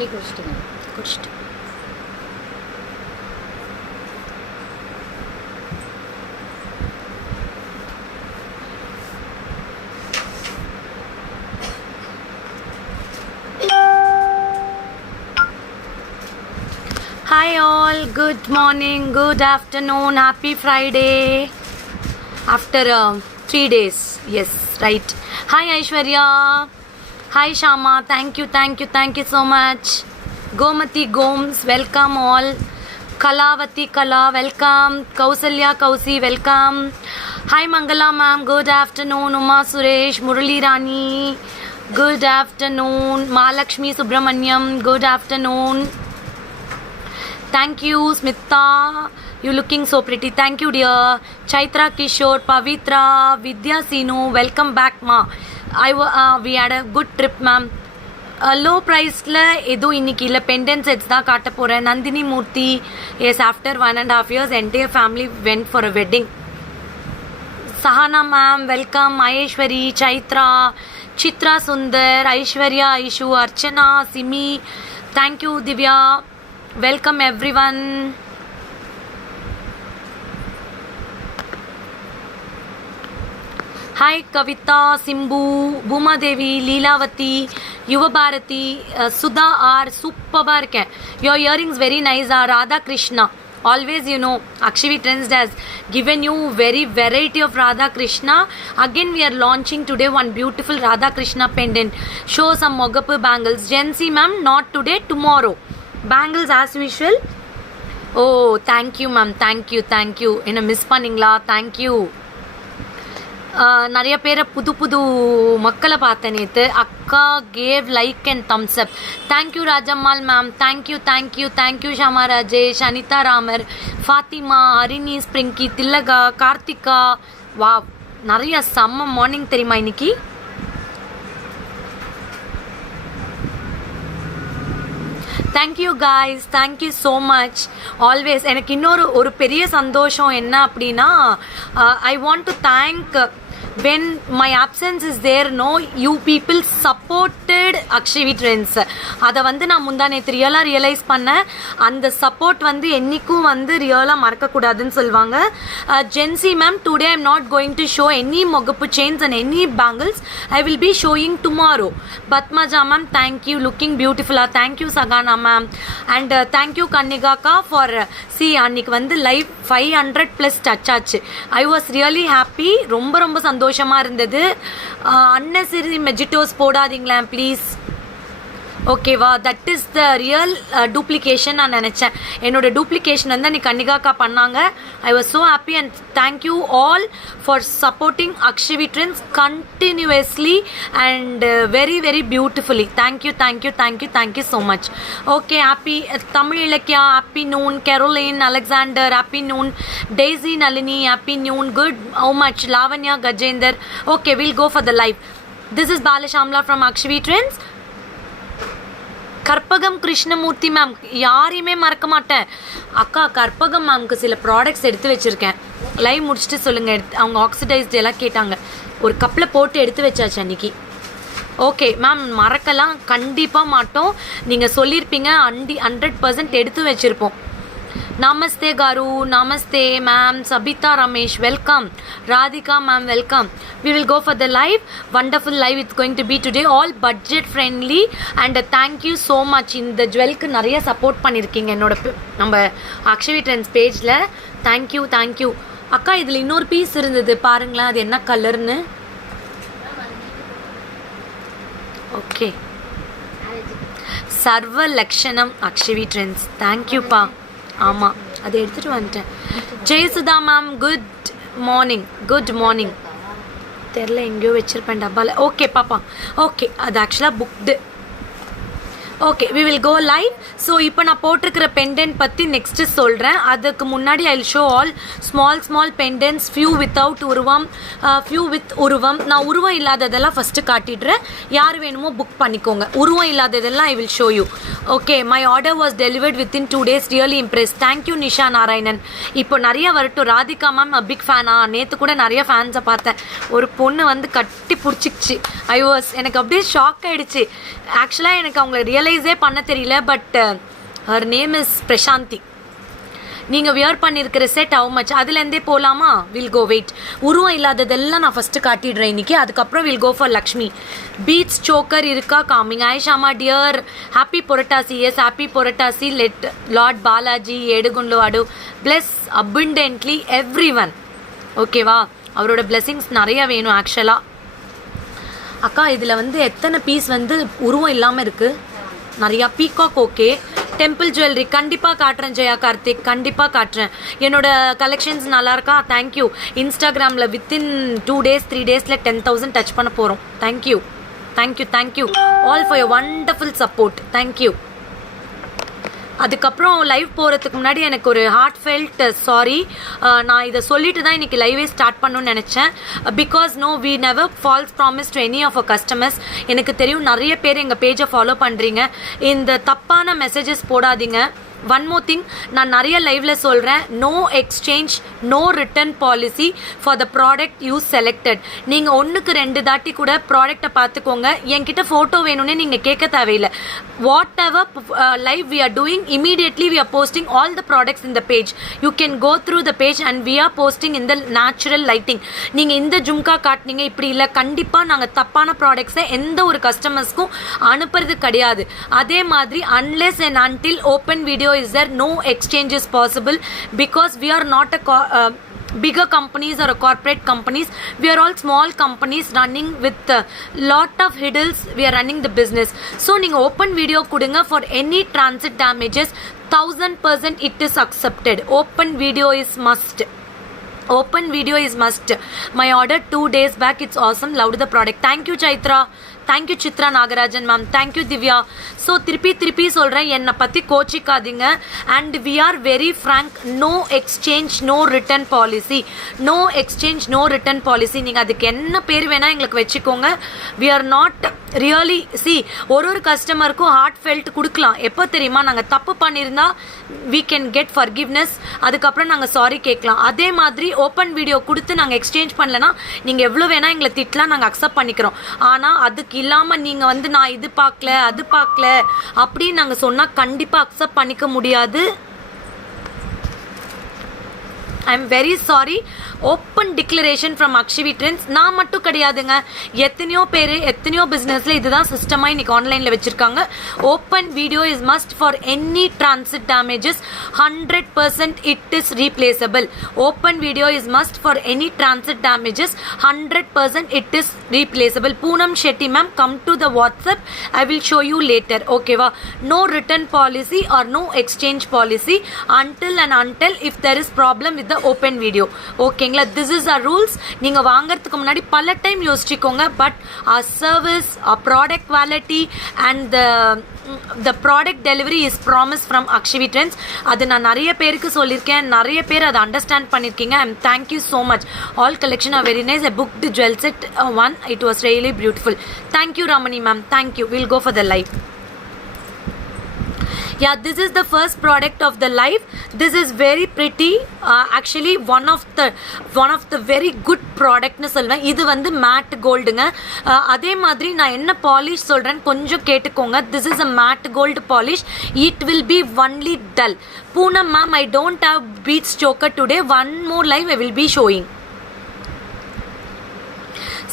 Tea குடிச்சிட்டுங்க. குடிச்சிட்டு Hi all, good morning, good afternoon, happy Friday. After 3 days, yes, right. Hi Aishwarya, hi Shama, thank you so much. Gomati Gomes, welcome all. Kalavati Kala, welcome. Kausalya Kausi, welcome. Hi Mangala ma'am, good afternoon. Uma Suresh, Murali Rani, good afternoon. Malakshmi Subramanyam, good afternoon. Thank you, Smita. You looking so pretty. Thank you, dear. Chaitra Kishore, Pavitra, Vidya Sinu. Welcome back, ma. We had a good trip, ma'am. Low price la edu இன்னைக்கு இல்ல pendant sets தான் காட்ட போறேன். Nandini Murthy, yes, after 1.5 years entire family went for a wedding. Sahana ma'am, welcome. Ayeshwari, Chaitra, Chitra Sundar, Aishwarya, Aishu, Archana, Simi. Thank you, Divya. Welcome everyone. Hi Kavita, Simbu, Bhuma Devi, Leelavati, Yuva Bharati, Sudha R, superba irukken. Your earrings very nice are Radha Krishna. Always, you know, Akshvi Trends has given you very variety of Radha Krishna. Again, we are launching today one beautiful Radha Krishna pendant. Show some Mogapu bangles. Jency ma'am, not today, tomorrow. Bangles as usual. Oh, thank you ma'am, thank you. என்ன miss பண்ணிங்களா? Thank you. நிறைய பேரை புது புது மக்களை பார்த்தேன் நேற்று. அக்கா gave like and thumbs up. Thank you Rajammal ma'am, thank you Shama Rajesh, Anitha Ramar, Fathima, Harini, ஸ்பிரிங்கி, தில்லகா, கார்த்திகா. வா, நிறைய செம்ம மார்னிங் தெரியுமா இன்னைக்கு. Thank you guys, thank you so much. Always எனக்கு இன்னொரு ஒரு பெரிய சந்தோஷம் என்ன அப்படின்னா, I want to thank when my absence is there, no, you people supported Akshvi Trends. அதை வந்து நான் முந்தா நேற்று ரியலைஸ் பண்ணேன். அந்த சப்போர்ட் வந்து என்னைக்கும் வந்து ரியலாக மறக்கக்கூடாதுன்னு சொல்லுவாங்க. Jency ma'am, today I am not going to show any மொகப்பு chains and any bangles. I will be showing tomorrow. Padmaja ma'am, thank you, looking பியூட்டிஃபுல்லாக. Thank you Sahana ma'am. And thank you கன்னிகாக்கா ஃபார் அன்னைக்கு வந்து லைவ் 500+ டச் ஆச்சு. I was really happy. ரொம்ப சந்தோஷமாக இருந்தது. Unnecessary மெஜிட்டோஸ் போடாதீங்களா ப்ளீஸ். ஓகேவா, that is the real duplication. நான் நினச்சேன் என்னோட டூப்ளிகேஷன் வந்து அன்றைக்கி கன்னிகாக்கா பண்ணாங்க. I was so happy and thank you all for supporting Akshvi Trends continuously and very beautifully. Thank you so much. Okay, happy Tamil Ilakkiya, happy noon. Caroline Alexander, happy noon. Daisy Nalini, happy noon. Good, how much. Lavanya Gajendar. Okay, will go for the live. This is பாலஷாம்லா from Akshvi Trends. Karpagam Krishnamoorthy ma'am, யாரையுமே மறக்க மாட்டேன். அக்கா, கற்பகம் மேம்க்கு சில products எடுத்து வச்சுருக்கேன். Live முடிச்சுட்டு சொல்லுங்கள். அவங்க ஆக்சிடைஸ்டு எல்லாம் கேட்டாங்க. ஒரு கப்பில் போட்டு எடுத்து வச்சாச்சு அன்றைக்கி. ஓகே மேம், மறக்கலாம் கண்டிப்பாக மாட்டோம். நீங்கள் சொல்லியிருப்பீங்க, 100% எடுத்து வச்சுருப்போம். Namaste Garu, Namaste ma'am, Sabita Ramesh, welcome. Radhika ma'am, welcome. We will go for the live. Wonderful live it's going to be today. All budget friendly and thank you so much. இந்த ஜுவல்க்கு நிறைய support பண்ணியிருக்கீங்க என்னோட நம்ம Akshvi Trends பேஜில். Thank you. அக்கா, இதில் இன்னொரு piece இருந்தது பாருங்களேன், அது என்ன கலர்னு. ஓகே, சர்வ லக்ஷணம் Akshvi Trends. தேங்க்யூப்பா. ஆமாம், அதை எடுத்துகிட்டு வந்துட்டேன். Jayasudha ma'am, good morning. தெரில, எங்கேயோ வச்சுருப்பேன் டப்பாவில். ஓகே பாப்பா, ஓகே, அது ஆக்சுவலாக booked. Okay, we will go live. So இப்போ நான் போட்டிருக்கிற பெண்டன்ட் பற்றி நெக்ஸ்ட்டு சொல்கிறேன். அதுக்கு முன்னாடி I will show all small pendants, few without உருவம், ஃபியூ வித் உருவம். நான் உருவம் இல்லாததெல்லாம் ஃபஸ்ட்டு காட்டிடுறேன். யார் வேணுமோ புக் பண்ணிக்கோங்க. உருவம் இல்லாததெல்லாம் I will show you. Okay, my order was delivered within 2 days. Really impress. Thank you Nisha Narayanan. இப்போ நிறைய வரட்டும். ராதிகா மேம், பிக் ஃபேனா. நேற்று கூட நிறைய ஃபேன்ஸை பார்த்தேன். ஒரு பொண்ணு வந்து கட்டி பிடிச்சிக்கிச்சு. எனக்கு அப்படியே ஷாக் ஆகிடுச்சு. ஆக்சுவலாக எனக்கு அவங்கள ரியலைஸ் விசுவலைஸே பண்ண தெரியல. But her name is Prashanthi. நீங்கள் வியர் பண்ணியிருக்கிற செட் ஹவு மச், அதுலேருந்தே போகலாமா? Will go wait. உருவம் இல்லாததெல்லாம் நான் ஃபஸ்ட்டு காட்டிடுறேன் இன்றைக்கி. அதுக்கப்புறம் will go for Lakshmi. Beads choker இருக்கா காமிங். ஆயிஷாமா dear happy Purattasi. Yes happy Purattasi. Let lord Balaji ஏடுகுண்டு அடு பிளஸ் அபண்டன்ட்லி எவ்ரி ஒன். ஓகேவா? அவரோட பிளெஸிங்ஸ் நிறைய வேணும் ஆக்சுவலாக. அக்கா இதில் வந்து எத்தனை பீஸ் வந்து உருவம் இல்லாமல் இருக்குது? நிறையா. Peacock okay. டெம்பிள் ஜுவல்லரி கண்டிப்பாக காட்டுறேன் ஜெயா கார்த்திக், கண்டிப்பாக காட்டுறேன். என்னோட கலெக்ஷன்ஸ் நல்லா இருக்கா? தேங்க்யூ. இன்ஸ்டாகிராமில் வித்தின் 2 days 3 days 10,000 டச் பண்ண போகிறோம். Thank you thank you thank you all for your wonderful support. Thank you. அதுக்கப்புறம் லைவ் போகிறதுக்கு முன்னாடி எனக்கு ஒரு ஹார்ட் ஃபெல்ட் சாரி. நான் இதை சொல்லிட்டு தான் இன்றைக்கி லைவே ஸ்டார்ட் பண்ணணும்னு நினச்சேன். Because no we never false promise to any of a customers. எனக்கு தெரியும் நிறைய பேர் எங்கள் பேஜை ஃபாலோ பண்ணுறீங்க. இந்த தப்பான மெசேஜஸ் போடாதீங்க. ஒன் மோர் திங், நான் நிறைய லைவ்ல சொல்கிறேன், no exchange no return policy for the product you selected. நீங்கள் 1க்கு 2 தாட்டி கூட ப்ராடக்டை பார்த்துக்கோங்க. என்கிட்ட ஃபோட்டோ வேணும்னே நீங்கள் கேட்க தேவையில்லை. Whatever live we are doing, immediately we are posting all the products in the page. You can go through the page and we are posting in the natural lighting. நீங்கள் இந்த ஜும்கா காட்டினீங்க இப்படி இல்லை, கண்டிப்பாக நாங்கள் தப்பான ப்ராடக்ட்ஸை எந்த ஒரு கஸ்டமர்ஸ்க்கும் அனுப்புறது கிடையாது. அதே மாதிரி unless and until open video is there, no exchange is possible because we are not a bigger companies or a corporate companies. We are all small companies running with a lot of hurdles. We are running the business. So நீங்க open video கொடுங்க for any transit damages. 1000% it is accepted. Open video is must. Open video is must. My order 2 days back. It's awesome. Loved the product. Thank you Chaitra. Thank you Chitra Nagarajan ma'am. Thank you Divya. So திருப்பி சொல்கிறேன், என்னை பற்றி கோச்சிக்காதீங்க. And we are very frank. No exchange no return policy. No exchange no return policy. நீங்கள் அதுக்கு என்ன பேர் வேணால் எங்களுக்கு வச்சுக்கோங்க. வி ஆர் நாட் ரியலி ஒரு கஸ்டமருக்கும் ஹார்ட் ஃபெல்ட் கொடுக்கலாம். எப்போ தெரியுமா? நாங்கள் தப்பு பண்ணியிருந்தா we can get forgiveness. அதுக்கப்புறம் நாங்கள் சாரி கேட்கலாம். அதே மாதிரி ஓப்பன் வீடியோ கொடுத்து நாங்கள் எக்ஸ்சேஞ்ச் பண்ணலன்னா நீங்கள் எவ்வளோ வேணால் எங்களை திட்டலாம், நாங்கள் அக்செப்ட் பண்ணிக்கிறோம். ஆனால் அதுக்கு இல்லாமல் நீங்கள் வந்து நான் இது பார்க்கல அது பார்க்கல அப்படின்னு நாங்கள் சொன்னால் கண்டிப்பாக அக்செப்ட் பண்ணிக்க முடியாது. I am very sorry. Open declaration from Akshavi trends. நான் மட்டும் கிடையாதுங்க, எத்தனையோ பேர் எத்தனையோ பிஸ்னஸில் இதுதான் சிஸ்டமாக இன்றைக்கி ஆன்லைனில் வச்சுருக்காங்க. Open video is must for any transit damages. 100% it is replaceable. Open video is must for any transit damages. 100% it is replaceable. Poonam Shetty ma'am, come to the WhatsApp. I will show you later. ஓகேவா? No return policy or no exchange policy until if there is problem with the open video. ஓகேங்களா? This is our rules. நீங்கள் வாங்கிறதுக்கு முன்னாடி பல time யோசிச்சுக்கோங்க. But our service, our product quality and the product delivery is promised from Akshvi Trends. அது நான் நிறைய பேருக்கு சொல்லியிருக்கேன், நிறைய பேர் அதை அண்டர்ஸ்டாண்ட் பண்ணியிருக்கீங்க. and thank you so much. All collection are very nice. I booked the jewel set one. It was really beautiful. Thank you Ramani ma'am. Thank you. We'll go for the live. Yeah, this is the first product of the live. This is very pretty. Actually one of the very good product னு சொல்வேன். இது வந்து mat கோல்டுங்க. அதே மாதிரி நான் என்ன polish சொல்கிறேன்னு கொஞ்சம் கேட்டுக்கோங்க. This is a matte gold polish. It will be only dull. Poonam ma'am, I don't have beads choker today. One more live I will be showing.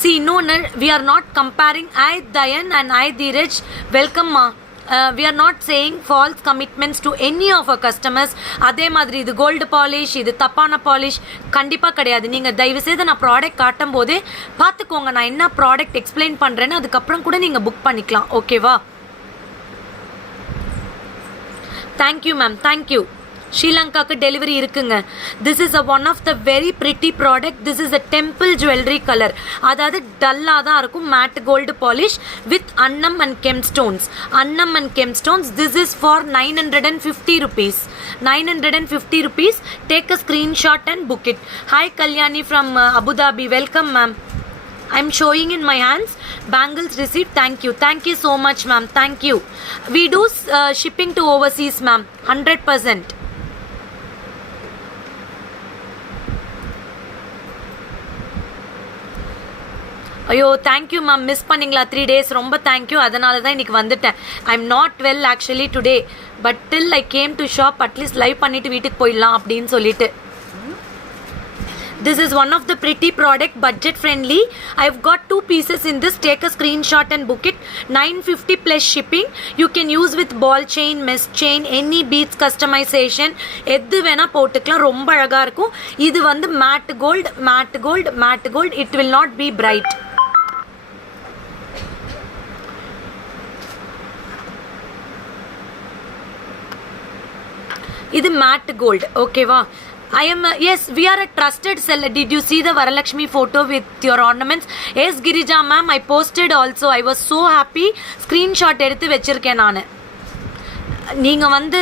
See, no, we are not comparing. I Dayan and I Dheeraj. Welcome ma. We are not saying false commitments to any of our customers. அதே மாதிரி இது gold polish, இது தப்பான polish கண்டிப்பாக கிடையாது. நீங்கள் தயவுசெய்து நான் ப்ராடக்ட் காட்டும் போதே பார்த்துக்கோங்க நான் என்ன ப்ராடக்ட் எக்ஸ்பிளைன் பண்ணுறேன்னு. அதுக்கப்புறம் கூட நீங்கள் புக் பண்ணிக்கலாம். ஓகேவா? Thank you ma'am. தேங்க்யூ. ஸ்ரீலங்காக்கு டெலிவரி இருக்குங்க. This is one of the very pretty product. This is a temple jewellery colour. அதாவது டல்லாக தான் இருக்கும். மேட் கோல்டு பாலிஷ் வித் அன்னம் அண்ட் கெம்ஸ்டோன்ஸ். அன்னம் and gemstones. This is for 950 rupees. 950 rupees. Take a screenshot and book it. Hi Kalyani from Abu Dhabi. Welcome ma'am. I'm showing in my hands. Bangles receipt. Thank you. Thank you so much ma'am. Thank you. We do shipping to overseas ma'am. 100%. ஐயோ thank you ma'am, miss பண்ணிங்களா 3 days? ரொம்ப thank you. அதனால தான் இன்னைக்கு வந்துட்டேன். ஐ am not well actually today, but till I came to shop, at least live பண்ணிட்டு வீட்டுக்கு போயிடலாம் அப்படின்னு சொல்லிட்டு. This is one of the pretty product, budget friendly. I've got 2 pieces in this. Take a screenshot and book it. 950 plus shipping. You can use with ball chain, mesh chain, any beads customization. எது வேணா போட்டுக்கலாம். ரொம்ப அழகா இருக்கும். இது வந்து matte gold, matte gold, matte gold. It will not be bright. இது matte gold. ஓகேவா? I am yes, we are a trusted seller. Did you see the Varalakshmi photo with your ornaments? Yes Girija ma'am, I posted also. I was so happy. Screenshot எடுத்து வச்சிருக்கேன் நான். நீங்க வந்து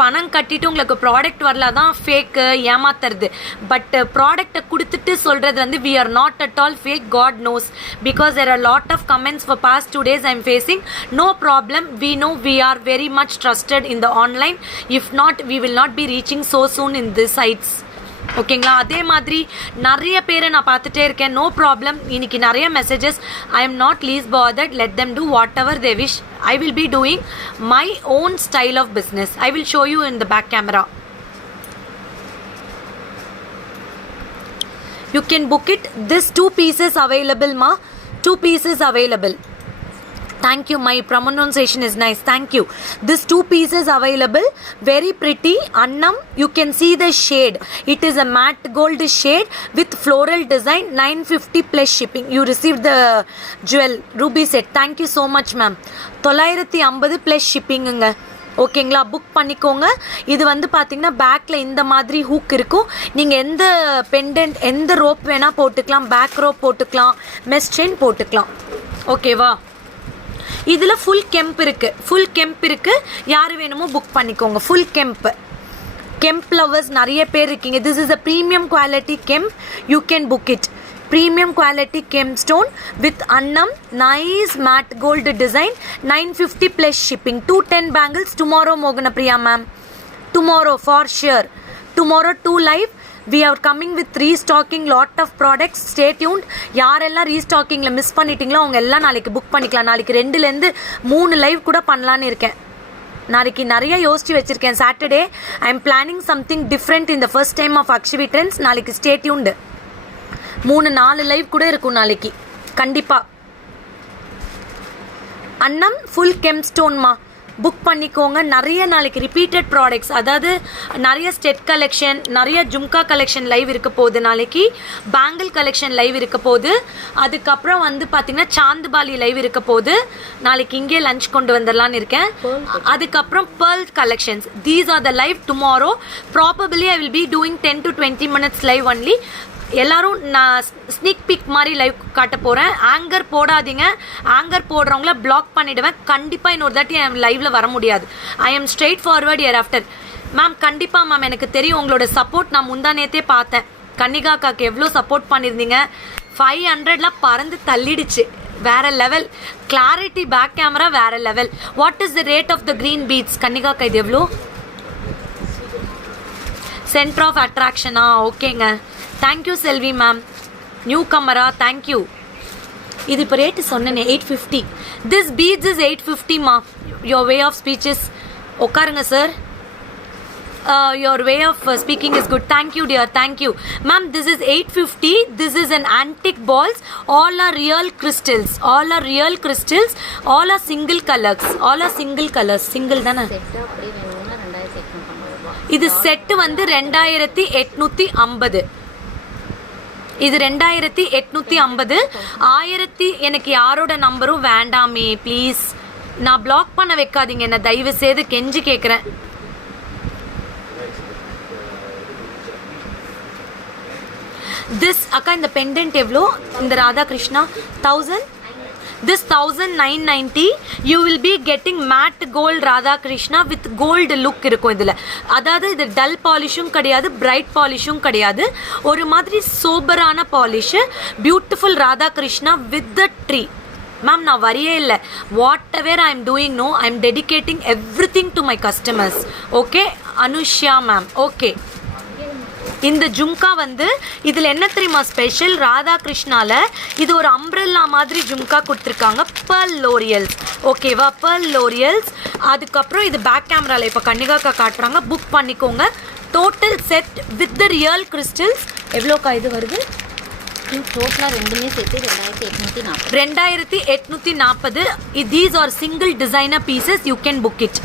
பணம் கட்டிட்டு உங்களுக்கு ப்ராடக்ட் வரல தான் ஃபேக் ஏமாத்துறது. பட் ப்ராடக்ட்டை கொடுத்துட்டு சொல்றது வந்து we are not at all fake. God knows, because there are a lot of comments for past 2 days I am facing. No problem, we know we are very much trusted in the online. If not, we will not be reaching so soon in these sites. ஓகேங்களா? அதே மாதிரி நிறைய பேரை நான் பார்த்துட்டே இருக்கேன். No problem. இன்னைக்கு நிறைய messages. I am not least bothered. Let them do whatever they wish. I will be doing my own style of business. I will show you in the back camera. You can book it. This 2 pieces available ma. 2 pieces available. Thank you, my pronunciation is nice. Thank you. This 2 pieces available, very pretty. Annam, you can see the shade. It is a matte gold shade with floral design. 950 plus shipping. You received the jewel ruby set. Thank you so much ma'am. 950 plus shipping ங்க. ஓகேங்களா? Book பண்ணிக்கோங்க. இது வந்து பார்த்தீங்கன்னா பேக்கில் இந்த மாதிரி hook இருக்கும். நீங்கள் எந்த பெண்டன்ட், எந்த ரோப் வேணால் போட்டுக்கலாம். பேக் ரோப் போட்டுக்கலாம், மெஷ் செயின் போட்டுக்கலாம். ஓகேவா? இதில் ஃபுல் கெம்ப் இருக்குது. ஃபுல் கெம்ப் இருக்குது. யார் வேணுமோ புக் பண்ணிக்கோங்க. ஃபுல் கெம்ப். கெம்ப் லவர்ஸ் நிறைய பேர் இருக்கீங்க. This is a premium quality kemp. You can book it. Premium quality Kemp stone with Annam, nice matte gold design. 950 plus shipping. 210 bangles tomorrow Mogana Priya ma'am. Tomorrow for sure. Tomorrow 2 live. We are coming with restocking lot of products. Stay tuned. யாரெல்லாம் ரீஸ்டாக்கிங்கில் miss பண்ணிட்டீங்களோ அவங்க எல்லாம் நாளைக்கு book பண்ணிக்கலாம். நாளைக்கு 2லேருந்து 3 live கூட பண்ணலான்னு இருக்கேன். நாளைக்கு நிறைய யோசிச்சு வச்சுருக்கேன். Saturday I am planning something different in the first time of Akshavi trends. நாளைக்கு ஸ்டே டியூன்டு. 3-4 லைவ் கூட இருக்கும் நாளைக்கு கண்டிப்பாக. அன்னம் ஃபுல் கெம் ஸ்டோன்மா, புக் பண்ணிக்கோங்க. நிறைய நாளைக்கு ரிப்பீட்டட் ப்ராடக்ட்ஸ், அதாவது நிறைய ஸ்டெட் கலெக்ஷன், நிறைய ஜும்கா கலெக்ஷன் லைவ் இருக்க போகுது. நாளைக்கு பேங்கிள் கலெக்ஷன் லைவ் இருக்க போகுது. அதுக்கப்புறம் வந்து பார்த்தீங்கன்னா சாந்துபாலி லைவ் இருக்க போகுது. நாளைக்கு இங்கே லஞ்ச் கொண்டு வந்துடலான்னு இருக்கேன். அதுக்கப்புறம் pearl collections. These are the live tomorrow. Probably I will be doing 10 to 20 minutes live only. எல்லாரும் நான் ஸ்னீக் பிக் மாதிரி லைவ் காட்ட போகிறேன். ஆங்கர் போடாதீங்க. ஆங்கர் போடுறவங்கள பிளாக் பண்ணிவிடுவேன். கண்டிப்பாக இன்னொரு தாட்டி என் லைவில் வர முடியாது. I am straight forward year after. Ma'am கண்டிப்பாக மேம், எனக்கு தெரியும் உங்களோட சப்போர்ட். நான் முந்தா நேற்றே பார்த்தேன். கன்னிகாக்காக்கு எவ்வளோ சப்போர்ட் பண்ணியிருந்தீங்க. 500லாம் பறந்து தள்ளிடுச்சு. வேற லெவல் கிளாரிட்டி. பேக் கேமரா வேற level. What is the rate of the green beads கன்னிகாக்கா? இது எவ்வளோ? சென்டர் ஆஃப் அட்ராக்ஷனா? ஓகேங்க. Thank you Selvi ma'am. New camera thank you. இது இப்போ ரேட்டு சொன்னேனே 850. திஸ் பீட்ஸ் இஸ் 850மா. Your way of speeches. உட்காருங்க sir. your way of speaking is good. Thank you dear. Thank you ma'am. This is 850. This is an antique balls. All are real crystals. All are real crystals. All are single colors. All are single colors. Single தானே? இது set வந்து 2850. இது 2850. 1000 எனக்கு யாரோட நம்பரும் வேண்டாமே please. நான் black பண்ண வைக்காதீங்க என்ன, தயவு செய்து கெஞ்சி கேட்குறேன். திஸ் அக்கா இந்த பெண்டன்ட் எவ்வளோ? இந்த Radha Krishna 1000. This 1990. You will be getting matte gold Radha Krishna with gold look இருக்கும் இதில். அதாவது இது டல் பாலிஷும் கிடையாது, பிரைட் பாலிஷும் கிடையாது, ஒரு மாதிரி சோபரான பாலிஷு. Beautiful Radha Krishna with the tree. Ma'am நான் வரையே இல்லை. Whatever I am doing no, I am dedicating everything to my customers. Okay Anushya ma'am. Okay இந்த ஜும்கா வந்து இதில் என்ன தெரியுமா ஸ்பெஷல், ராதாகிருஷ்ணால இது ஒரு அம்ப்ரெல்லா மாதிரி ஜும்கா கொடுத்துருக்காங்க, pearl லோரியல்ஸ். ஓகேவா, pearl லோரியல்ஸ். அதுக்கப்புறம் இது பேக் கேமராவில் இப்போ கன்னிகாக்கா காட்டுறாங்க, புக் பண்ணிக்கோங்க. Total set with the real crystals எவ்வளோக்கா இது வருது? டோட்டலாக ரெண்டுமே சேர்த்து 2840. These are single designer pieces, you can book it.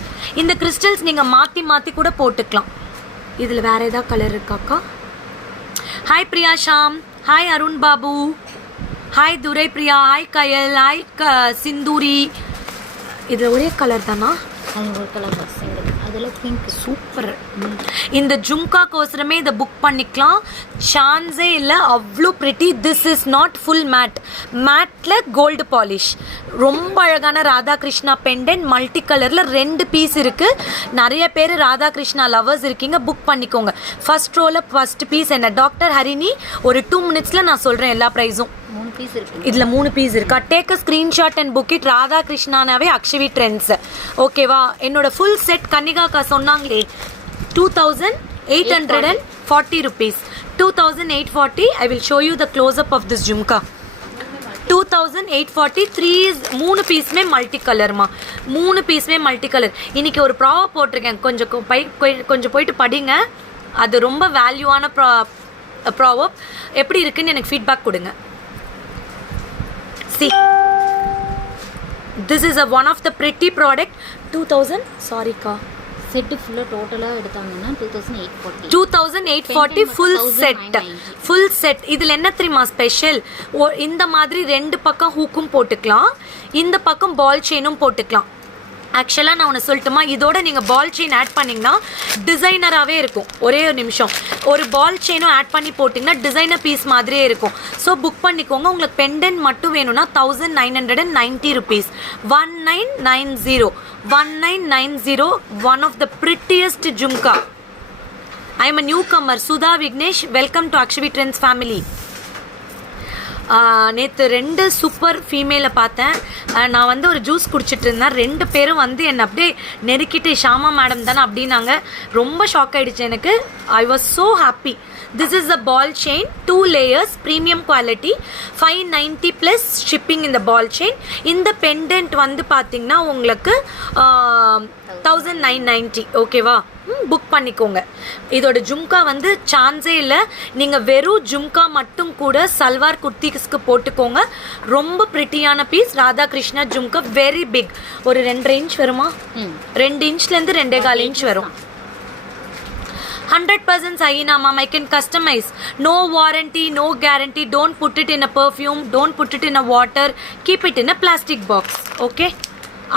இந்த கிறிஸ்டல்ஸ் நீங்கள் மாற்றி கூட போட்டுக்கலாம். இதில் வேறு ஏதாவது கலர் இருக்காக்கா? Hi Priya Sham, hi Arun Babu, hi Durai Priya, hi Kayal, hi Sindhuri. இதில் ஒரே கலர் தானா? அது ஒரு கலர் சிங்கிள், அதில் பிங்க். சூப்பர். இந்த ஜும்காக்கோசரமே இதை புக் பண்ணிக்கலாம், சான்ஸே இல்லை, அவ்வளோ pretty. This is not full matte, மேட்டில் கோல்டு பாலிஷ். ரொம்ப அழகான ராதாகிருஷ்ணா பெண்டன்ட், மல்டி கலரில் 2 பீஸ் இருக்குது. நிறைய பேர் ராதாகிருஷ்ணா லவர்ஸ் இருக்கீங்க, புக் பண்ணிக்கோங்க. ஃபர்ஸ்ட் ரோவில் ஃபர்ஸ்ட் பீஸ் என்ன? டாக்டர் ஹரிணி, ஒரு 2 மினிட்ஸில் நான் சொல்கிறேன் எல்லா ப்ரைஸும். 3 பீஸ் இருக்குது, இதில் 3 பீஸ் இருக்கா? Take a screenshot and book it. ராதாகிருஷ்ணானாவே அக்ஷவி ட்ரெண்ட்ஸ். ஓகேவா, என்னோட ஃபுல் செட் கன்னிகாக்கா சொன்னாங்களே 2840 rupees. 2840. I will show you the close up of this jhumka. 2840. 3 பீஸுமே மல்டி கலர்மா, 3 பீஸுமே மல்டி கலர். இன்னைக்கு ஒரு ப்ராவ போட்டிருக்கேன், கொஞ்சம் போயிட்டு படிங்க. அது ரொம்ப வேல்யூவான ப்ராவப். எப்படி இருக்குன்னு எனக்கு ஃபீட்பேக் கொடுங்க. See, this is one of the pretty product. 2000, sorry ka, set ஃபுல்லாக டோட்டலாக எடுத்தாங்கன்னா 2840 ஃபுல் செட். இதில் என்ன தெரியுமா ஸ்பெஷல், இந்த மாதிரி 2 பக்கம் ஹூக்கும் போட்டுக்கலாம், இந்த பக்கம் பால் செயினும் போட்டுக்கலாம். ஆக்சுவலாக நான் ஒன்று சொல்லட்டுமா, இதோட நீங்கள் பால் செயின் ஆட் பண்ணிங்கன்னா டிசைனராகவே இருக்கும். ஒரே ஒரு நிமிஷம், ஒரு பால் செயினும் ஆட் பண்ணி போட்டிங்கன்னா டிசைனர் பீஸ் மாதிரியே இருக்கும். ஸோ புக் பண்ணிக்கோங்க. உங்களுக்கு பெண்டன்ட் மட்டும் வேணும்னா 1990 rupees. 1990. One of the prettiest jhumka. I am a newcomer. Sudha Vignesh, welcome to Akshavi Trends family. நேற்று 2 சூப்பர் ஃபீமேலை பார்த்தேன். நான் வந்து ஒரு ஜூஸ் குடிச்சிட்டு இருந்தேன், 2 பேரும் வந்து என்னை அப்படியே நெருக்கிட்டு ஷாமா மேடம் தானே அப்படின்னாங்க. ரொம்ப ஷாக் ஆகிடுச்சு எனக்கு. I was so happy. This is a ball chain, 2 layers, premium quality, 590 plus shipping இந்த பால் செயின். இந்த பெண்டன்ட் வந்து பார்த்தீங்கன்னா உங்களுக்கு 1990. ஓகேவா, புக் பண்ணிக்கோங்க. இதோட ஜும்கா வந்து சான்ஸே இல்லை. நீங்கள் வெறும் ஜும்கா மட்டும் கூட சல்வார் குர்த்திஸ்க்கு போட்டுக்கோங்க. ரொம்ப ப்ரிட்டியான piece. Radhakrishna jhumka, very big. ஒரு 2.5 inch வருமா? 2 inchலேருந்து 2.25 inch வரும். 100% Saina ma'am, I can customize. No warranty, no guarantee. Don't put it in a perfume. Don't put it in a water. Keep it in a plastic box. Okay.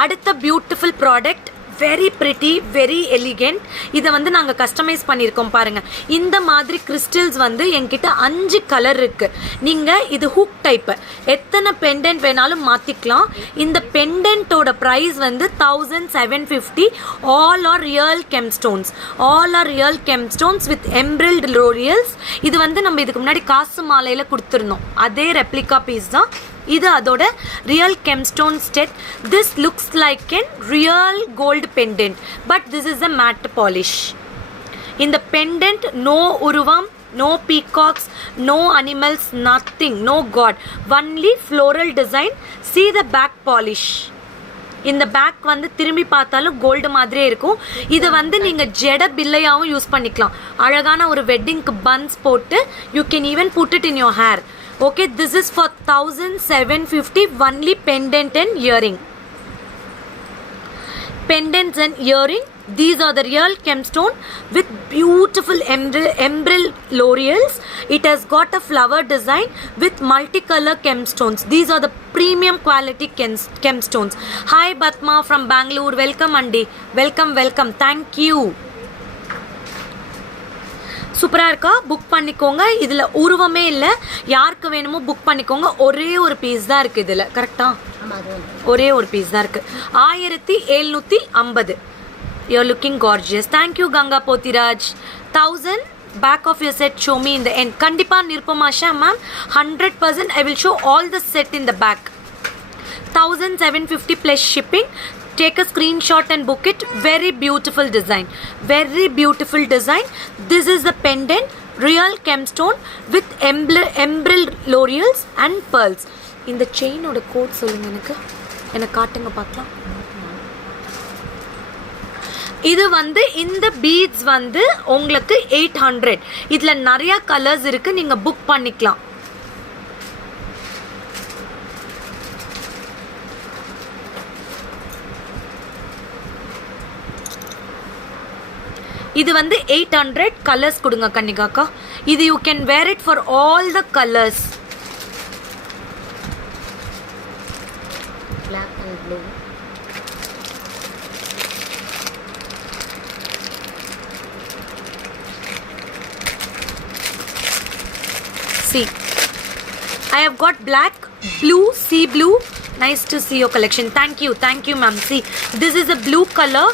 அடுத்த beautiful product, very pretty, very elegant. இதை வந்து நாங்கள் customise பண்ணியிருக்கோம் பாருங்கள். இந்த மாதிரி crystals வந்து என்கிட்ட 5 கலர் இருக்குது. நீங்கள் இது ஹூக் டைப்பு, எத்தனை பெண்டன்ட் வேணாலும் மாற்றிக்கலாம். இந்த பெண்டன்ட்டோட ப்ரைஸ் வந்து 1750. All are real gemstones, with எம்ப்ரில்டு லோரியல்ஸ். இது வந்து நம்ம இதுக்கு முன்னாடி காசு மாலையில் கொடுத்துருந்தோம், அதே ரெப்ளிகா பீஸ் தான் இது. அதோட real gemstone stud. This looks like an real gold pendant, but this is a matte polish. இந்த பெண்டன்ட் நோ உருவம், no peacocks, no animals, nothing, no god, only floral design. See the back polish. இந்த back வந்து திரும்பி பார்த்தாலும் gold மாதிரியே இருக்கும். இது வந்து நீங்கள் ஜெட பில்லையாகவும் யூஸ் பண்ணிக்கலாம். அழகான ஒரு வெட்டிங்க்கு பன்ஸ் போட்டு you can even put it in your hair. Okay, this is for 1750, only pendant and earring. Pendants and earring. These are the real gemstone with beautiful emerald laurels. It has got a flower design with multicolor gemstones. These are the premium quality gemstones. Hi Batma from Bangalore. Welcome Andy. Welcome. Thank you. சூப்பராக இருக்கா? Book பண்ணிக்கோங்க. இதில் உருவமே இல்லை, யாருக்கு வேணுமோ book பண்ணிக்கோங்க. ஒரே ஒரு பீஸ் தான் இருக்குது இதில், கரெக்டா? ஒரே ஒரு பீஸ் தான் இருக்குது. 1750. You are looking gorgeous. Thank you Ganga Pothiraj. 1000 back of your set show me இந்த எண்ட். கண்டிப்பாக நிர்பமாஷா ma'am, 100% I will show all the set in the back. 1750 plus shipping. Take a screenshot and book it. Very beautiful design. This is the pendant real gemstone with எம்பிரில் லோரியல்ஸ் and pearls. இந்த செயினோட code சொல்லுங்க எனக்கு காட்டுங்க பார்க்கலாம். இது வந்து இந்த பீட்ஸ் வந்து உங்களுக்கு 800. இதுல நிறைய கலர்ஸ் இருக்கு, நீங்க புக் பண்ணிக்கலாம். இது வந்து 800 கலர்ஸ் கொடுங்க கன்னிகாக்கா. இது you can wear it for all the colours. black and blue. See, I have got black, blue, sea blue. Nice to see your collection. Thank you ma'am. See, this is a blue color.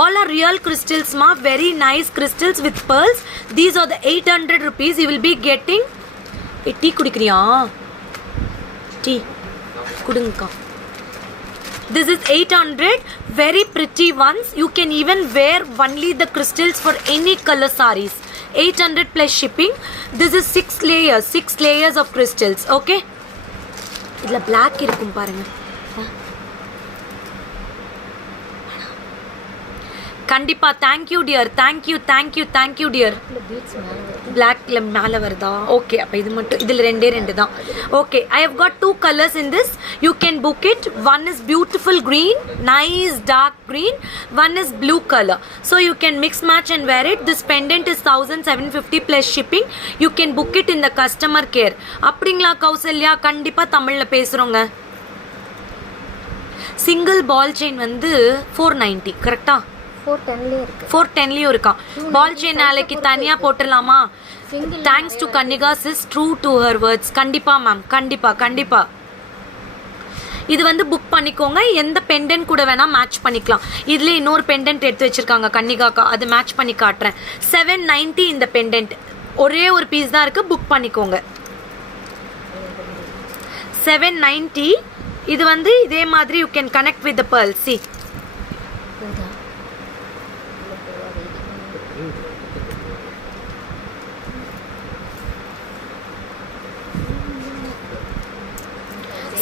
All are real crystals ma, very nice crystals with pearls. These are the 800 rupees. You will be getting tea kudikriya tea kudunga. This is 800, very pretty ones. You can even wear only the crystals for any color sarees. 800 plus shipping. This is 6 layers of crystals. Okay, idla black irukum parunga. கண்டிப்பா. Thank you dear, thank you dear. பிளாக்ல மேலே வருதா? Okay, அப்போ இது மட்டும், இதில் ரெண்டு தான். Okay, I have got 2 colours in this. You can book it. One is beautiful green, nice dark green. One is blue color. So you can mix match and wear it. This pendant is 1750 plus shipping. You can book it in the customer care. அப்படிங்களா கௌசல்யா? கண்டிப்பாக தமிழில் பேசுகிறோங்க. Single பால் chain வந்து 490 கரெக்டா? 410 இருக்கா? பால் chain நாளைக்கு தனியா போட்டுடலாமா? Thanks to Kannika sis, true to her words. கண்டிப்பா மேம், கண்டிப்பா. இது வந்து புக் பண்ணிக்கோங்க. எந்த பெண்டன்ட் கூட வேணா மேட்ச் பண்ணிக்கலாம். இதுல இன்னொரு பெண்டன்ட் எடுத்து வச்சிருக்காங்க கன்னிகாக்கா, அது மேட்ச் பண்ணி காட்டுறேன். 790 இந்த பெண்டன்ட். ஒரே ஒரு பீஸ் தான் இருக்கு, புக் பண்ணிக்கோங்க. 790. இது வந்து இதே மாதிரி you can connect with the pearl. See,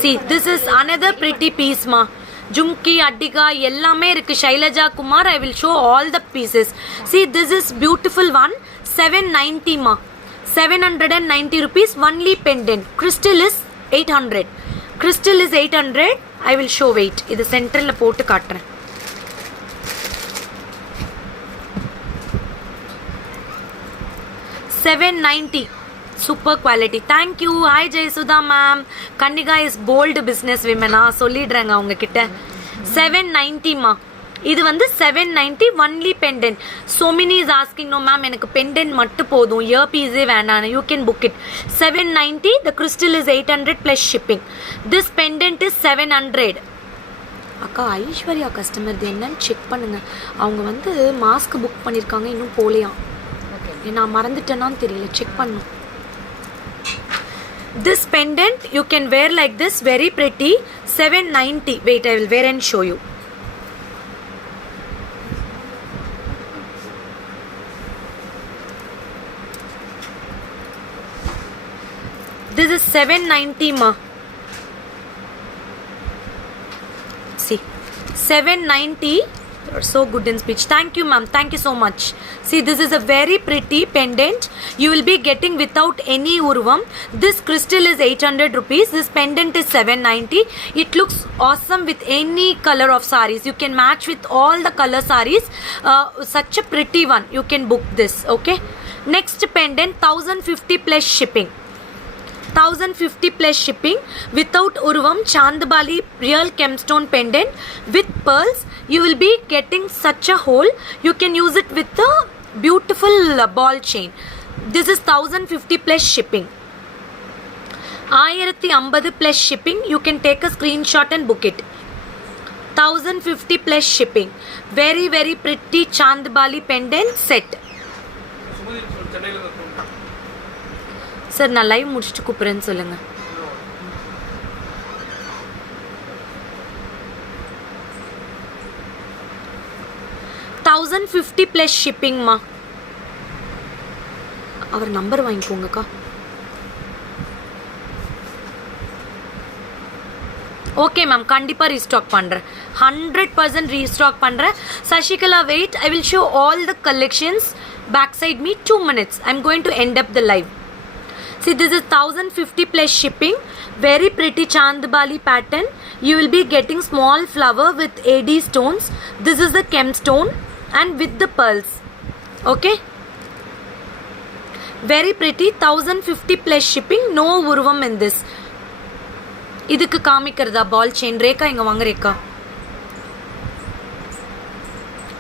see, this is another pretty piece ma. Jumki, Addiga, எல்லாமே இருக்கு. Shailaja Kumar, I will show all the pieces. See, this is beautiful one. 790 ma. 790 rupees only pendant. Crystal is 800. Crystal is 800. I will show. Wait, இது சென்டர்ல போட்டு காட்டுறேன். $790. Super quality. Thank you. Hi Jayasudha ma'am. Kannika is bold business women. சொல்லிடுறேங்க அவங்க கிட்ட. 790 மா. இது வந்து 790 only pendant. So many is asking, no ma'am, எனக்கு pendant மட்டும் போதும், ear piece வேணாம். You can book it. 790. The crystal is 800 plus shipping. This pendant is 700. அக்கா ஐஸ்வர்யா கஸ்டமர் இது என்னன்னு செக் பண்ணுங்க. அவங்க வந்து மாஸ்க் புக் பண்ணியிருக்காங்க, இன்னும் போலையாம். நான் மறந்துட்டேனான்னு தெரியல, செக் பண்ணும். This pendant you can wear like this, very pretty. 790. Wait, I will wear and show you. This is 790 ma. See, 790. You're so good in speech. Thank you ma'am, thank you so much. See, this is a very pretty pendant. You will be getting without any urvam. This crystal is 800 rupees. This pendant is 790. It looks awesome with any color of sarees. You can match with all the color sarees. Such a pretty one. You can book this. Okay, next pendant 1050 plus shipping. 1050 plus shipping without urvam. Chandbali real gemstone pendant with pearls. You will be getting such a hole. You can use it with the beautiful ball chain. This is 1050 plus shipping. 1050 plus shipping. You can take a screenshot and book it. 1050 plus shipping. Very very pretty Chandbali pendant set. Sir, நான் live முடிச்சுட்டு கூப்பிடுறேன்னு சொல்லுங்க. $1050 plus shipping ma. அவர் number வாங்கிக்கோங்கக்கா. Okay ma'am, கண்டிப்பாக restock பண்ணுறேன். 100% restock பண்ணுறேன். Sasikala wait, I will show all the collections. Back side me 2 minutes. I am going to end up the live. See, this is 1050 plus shipping. Very pretty Chandbali pattern. You will be getting small flower with AD stones. This is the Kem stone and with the pearls. Okay. Very pretty. 1050 plus shipping. No urvam in this. இதுக்கு காமிக்கிறதா பால் chain? Rekha இங்க வாங்க ரேகா.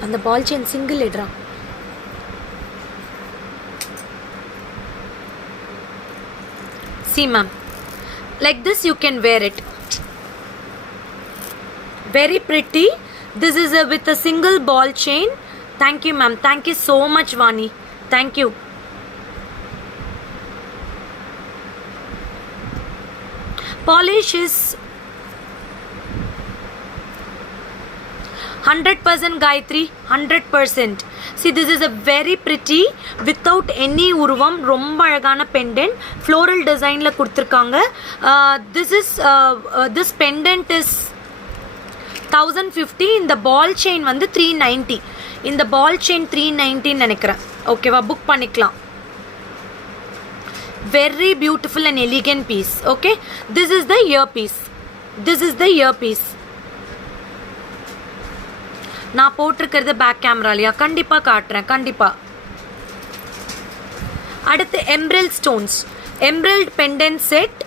அந்த ball chain single எடுறா. See ma'am, like this you can wear it. Very pretty. This is with a single ball chain. Thank you ma'am. Thank you so much Vani. Thank you. Polish is 100% Gayatri, 100%. See, this is a very pretty without any urvam, ரொம்ப அழகான pendant, floral designல கொடுத்திருக்காங்க. This pendant is 1050. இந்த ball chain வந்து 390. இந்த ball chain 390 நினைக்கிறேன். ஓகேவா, book பண்ணிக்கலாம். Very beautiful and elegant piece. Okay, this is the earpiece. This is the earpiece. நான் போட்டிருக்கிறது பேக் கேமராலையா? கண்டிப்பா காட்டுறேன், கண்டிப்பா. அடுத்து emerald stones, emerald pendant set,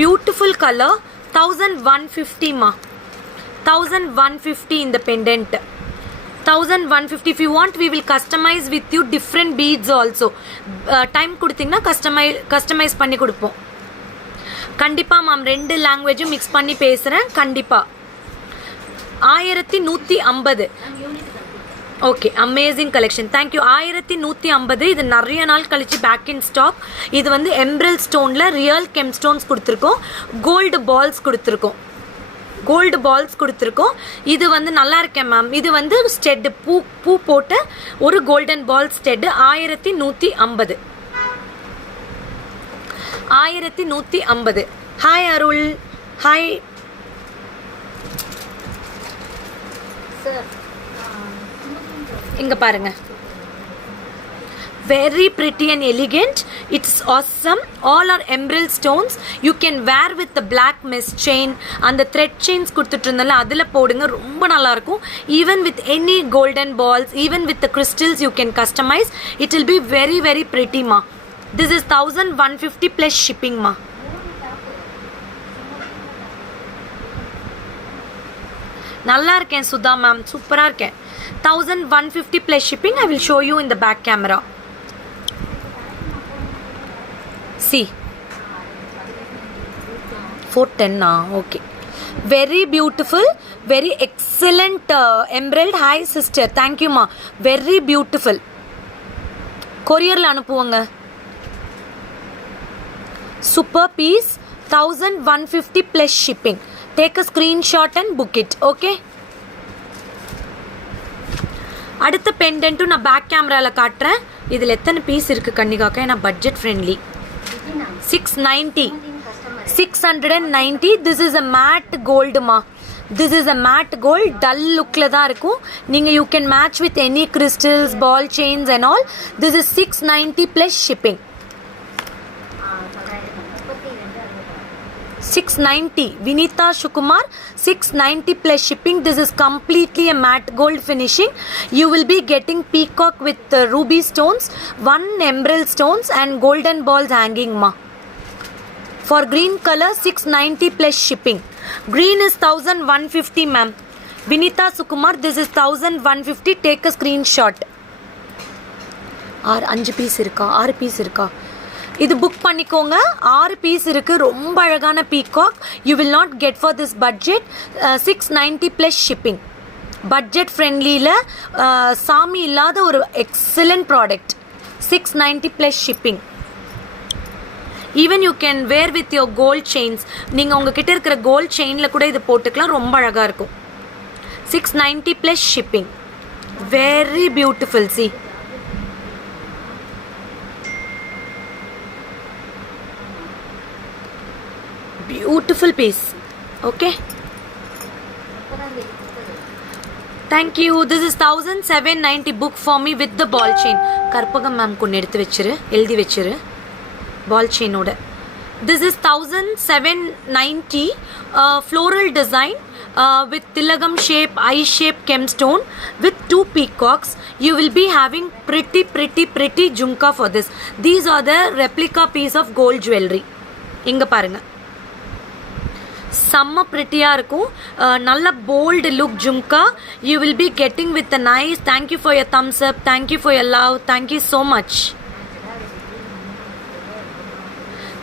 beautiful colour. 1150 மா, 1150 இந்த pendant. 1150. If you want, we will customize with you different beads also. Time கொடுத்தீங்கன்னா customise பண்ணி கொடுப்போம். கண்டிப்பா மேம், 2 லாங்குவேஜும் மிக்ஸ் பண்ணி பேசுறேன். கண்டிப்பா. 1150. Okay, amazing collection. தேங்க்யூ. 1150. இது நிறைய நாள் கழிச்சு பேக் இன் ஸ்டாக். இது வந்து எம்ரல் ஸ்டோன்ல ரியல் கெம் ஸ்டோன்ஸ் கொடுத்துருக்கோம். கோல்டு பால்ஸ் கொடுத்துருக்கோம். கோல்டு பால்ஸ் கொடுத்துருக்கோம். இது வந்து நல்லா இருக்கேன் மேம். இது வந்து ஸ்டெட் பூ போட்டு ஒரு கோல்டன் பால் ஸ்டெட். 1150. 1150. ஹாய் அருள். ஹாய். இங்க பாருங்க. Very pretty and elegant. It's awesome. All are emerald stones. You can wear with the black mesh chain and the thread chains கொடுத்துட்டு இருந்தால அதில் போடுங்க, ரொம்ப நல்லா இருக்கும். Even with any golden balls, even with the crystals you can customize. It will be very very pretty ma. This is 1150 plus shipping ma. நல்லா இருக்கேன் Sudha ma'am, சூப்பராக இருக்கேன். 1150 plus shipping. I will show you in the back camera. See, 410 okay. Very beautiful, very excellent emerald. Hi sister, thank you ma. Very beautiful. கொரியர்ல அனுப்புவாங்க. Super piece. 1150 plus shipping. Take a screenshot and book it. Okay. அடுத்த பெண்டன்ட்டும் நான் back கேமராவில் காட்டுறேன். இதில் எத்தனை piece இருக்குது கன்னிகாக்கா? ஏன்னா budget friendly. 690. 690. This is a matte gold ma. This is a matte gold. Dull lookல தான் இருக்கும். நீங்கள் you can match with any crystals, ball chains and all. This is 690 plus shipping. 690. Vinita Shukumar, 690 plus shipping. This is completely a matte gold finishing. You will be getting peacock with ruby stones, 1 emerald stones and golden balls hanging ma. For green color, 690 plus shipping. Green is 1150 ma'am. Vinita Sukumar, this is 1150. Take a screenshot. 5 piece இருக்கா? 6 piece இருக்கா? இது book பண்ணிக்கோங்க. 6 piece இருக்கு. ரொம்ப அழகான peacock. You will not get for this budget. 690 plus shipping. Budget ஃப்ரெண்ட்லியில் சாமி இல்லாத ஒரு excellent product. 690 plus shipping. Even you can wear with your gold chains. நீங்கள் உங்ககிட்ட இருக்கிற கோல்ட் செயினில் கூட இது போட்டுக்கலாம். ரொம்ப அழகாக இருக்கும். 690 plus shipping. Very beautiful. C beautiful piece. Okay, thank you. This is 1790 book for me with the ball chain. Karpagam ma'am konnu eduthu vechiru eldi vechiru ball chain oda. This is 1790 floral design with tilagam shape, eye shape gemstone with 2 peacocks. You will be having pretty jhumka for this. These are the replica piece of gold jewelry. Inga parunga, செம்ம ப்ரிட்டியாக இருக்கும். நல்ல bold look jhumka you will be getting with a nice. Thank you for your thumbs up, thank you for your love, thank you so much.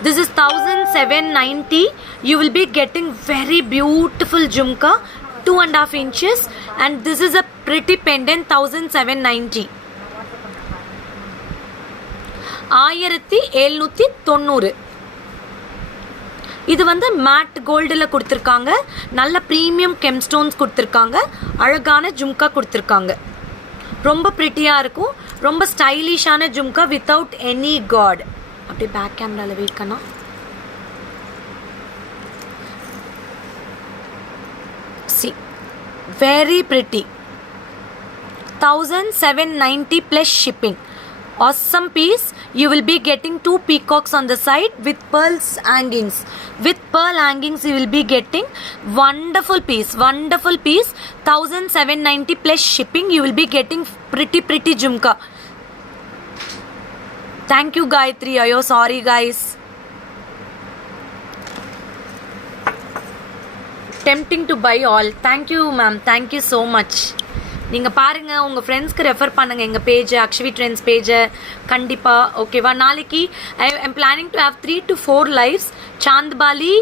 This is 1790. You will be getting very beautiful jhumka, 2.5 inches, and this is a pretty pendant. 1790. 1790. இது வந்து mat கோல்டில் கொடுத்துருக்காங்க. நல்ல premium gemstones கொடுத்துருக்காங்க. அழகான ஜும்கா கொடுத்துருக்காங்க. ரொம்ப ப்ரிட்டியாக இருக்கும். ரொம்ப ஸ்டைலிஷான ஜும்கா வித்தவுட் எனி காட். அப்படியே பேக் கேமராவில் வெயிட் பண்ணா see, very pretty. 1790 plus shipping. Awesome piece. You will be getting 2 peacocks on the side with pearls hangings. With pearl hangings you will be getting wonderful piece. 1790 plus shipping. You will be getting pretty jhumka. Thank you Gayatri. Ayo sorry guys. Tempting to buy all. Thank you ma'am. Thank you so much. நீங்கள் பாருங்கள், உங்கள் ஃப்ரெண்ட்ஸ்க்கு refer பண்ணுங்கள் எங்கள் பேஜை, Akshavi trends பேஜை. கண்டிப்பாக ஓகேவா? நாளைக்கு ஐ am planning to have 3 to 4 lives. Chandbali,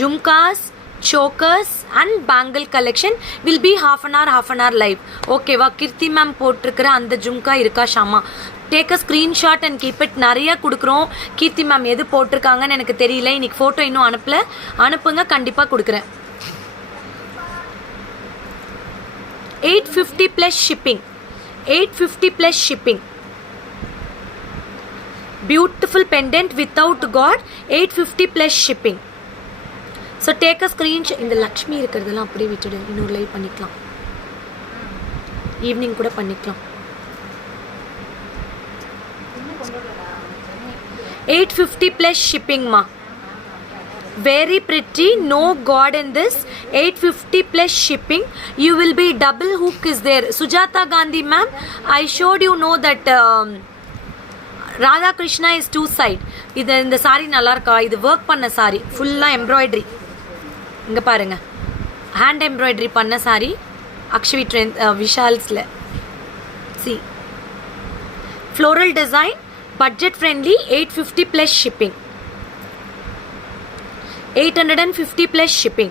jhumkas, chokers and bangle collection will be half an hour live. ஓகேவா? கீர்த்தி மேம் போட்டிருக்கிற அந்த ஜும்கா இருக்கா Shama? Take a screenshot and keep it. நிறையா கொடுக்குறோம். கீர்த்தி மேம் எது போட்டிருக்காங்கன்னு எனக்கு தெரியல. இன்னைக்கு ஃபோட்டோ இன்னும் அனுப்பல. அனுப்புங்க, கண்டிப்பாக கொடுக்குறேன். 850 plus shipping. 850 plus shipping. Beautiful pendant without god. 850 plus shipping. So take a screenshot. இந்த லக்ஷ்மி இருக்கிறதெல்லாம் அப்படியே விட்டுடு. இன்னொரு லைவ் பண்ணிக்கலாம். ஈவினிங் கூட பண்ணிக்கலாம். 850 plus shipping ma. Very pretty, no god in this. 850 plus shipping. You will be double hook is there. Sujata Gandhi ma'am, I showed you know that Radha Krishna is 2 side. இது இந்த saree நல்லா இருக்கா? இது work பண்ண saree, ஃபுல்லா embroidery. இங்க பாருங்க, hand embroidery பண்ண saree. அக்ஷவி ட்ரெண்ட் விஷால்ஸ்ல. See, floral design, budget friendly. 850 plus shipping. 850 plus shipping.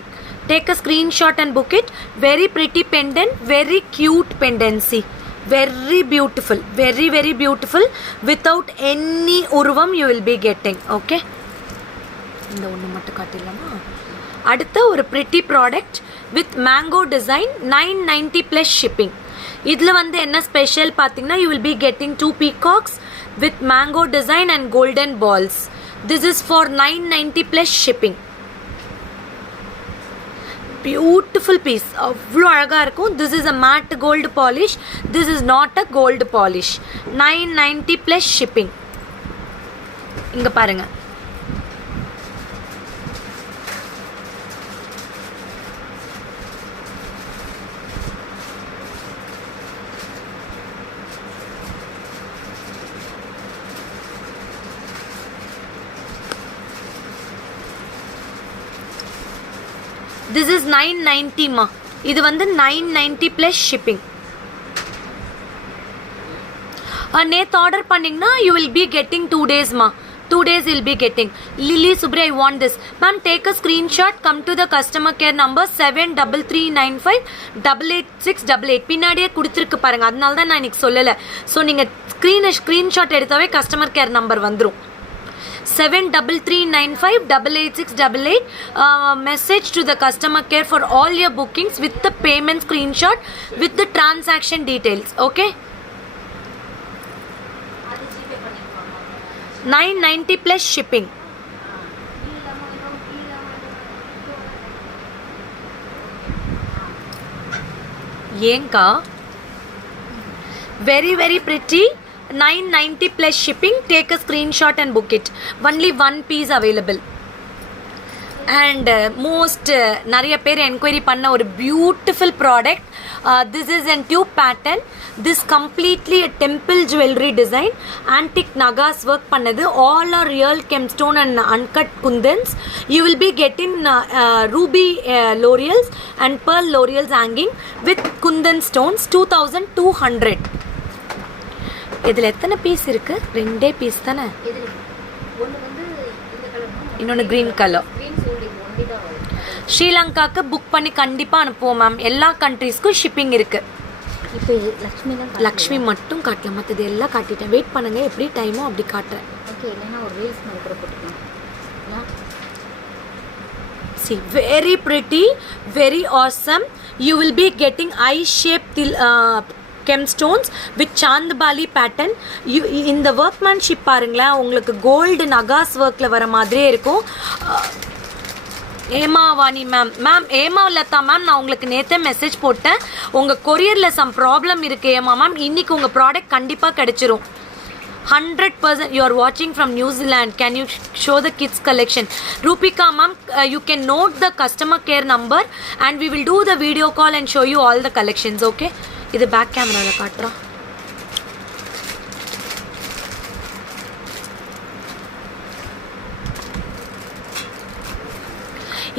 Take a screenshot and book it. Very pretty pendant, very cute pendency. Very beautiful, very beautiful. Without any urvam you will be getting. Okay, இந்த ஒன்று மட்டும் காட்டிடலாமா? அடுத்த ஒரு pretty product with mango design. 990 plus shipping. இதில் வந்து என்ன special பார்த்தீங்கன்னா, you will be getting 2 peacocks with mango design and golden balls. This is for 990 plus shipping. Beautiful piece. அவ்வளோ அழகாக இருக்கும். This is a matte gold polish. This is not a gold polish. 990 plus shipping. இங்கே பாருங்க. This is 990 ma. இது வந்து 990 plus shipping. நேற்று order பண்ணிங்கன்னா you will be getting 2 days ma. 2 days you'll be getting. Lily Subri, I want this. Ma'am, take a screenshot. Come to the customer care number 7339588688. பின்னாடியே கொடுத்துருக்கு பாருங்க. அதனால தான் நான் இன்னைக்கு சொல்லலை. ஸோ நீங்கள் ஸ்க்ரீன்ஷாட் எடுத்தாவே கஸ்டமர் கேர் நம்பர் வந்துடும். 7339588688. Message to the customer care for all your bookings with the payment screenshot with the transaction details. Okay, 990 plus shipping. ஏங்கா very pretty 990 plus shipping. Take a screenshot and book it. Only one piece available. And most நிறைய பேர் enquiry பண்ண ஒரு beautiful product. This is a tube pattern. This completely a temple jewelry design. Antique nagas work பண்ணது. All are real gemstone and uncut kundans. You will be getting ruby laurels and pearl laurels hanging with kundan stones. 2200. இதில் எத்தனை piece இருக்கு? 2 piece தானே. ஒன்று வந்து இந்த colour, இன்னொன்று green colour. ஸ்ரீலங்காக்கு book பண்ணி கண்டிப்பாக அனுப்புவோம் மேம். எல்லா கண்ட்ரீஸ்க்கும் ஷிப்பிங் இருக்கு. இப்போ லக்ஷ்மி மட்டும் காட்டல, மற்றது எல்லாம் காட்டிட்டேன். வெயிட் பண்ணுங்க, எப்படி டைமோ அப்படி காட்டுறேன். ஓகே, இல்லைன்னா ஒரு ரீல்ஸ் மாதிரி கூட போட்டுக்கலாம். See, very pretty, very awesome. You will be getting eye-shaped gemstones with chandbali pattern. இந்த workmanship பாருங்களேன், உங்களுக்கு கோல்டு நகாஸ் ஒர்க்கில் வர மாதிரியே இருக்கும். ஏமாவாணி மேம் ஏமா லதா மேம், நான் உங்களுக்கு நேற்றே மெசேஜ் போட்டேன். உங்கள் கொரியரில் சம் ப்ராப்ளம் இருக்குது ஏமா மேம். இன்றைக்கி உங்கள் ப்ராடக்ட் கண்டிப்பாக கிடச்சிரும். 100% you are watching from New Zealand. Can you show the kids collection? Rupika ma'am, you can note the customer care number and we will do the video call and show you all the collections. Okay, இது back கேமராவில் காட்டுறோம்.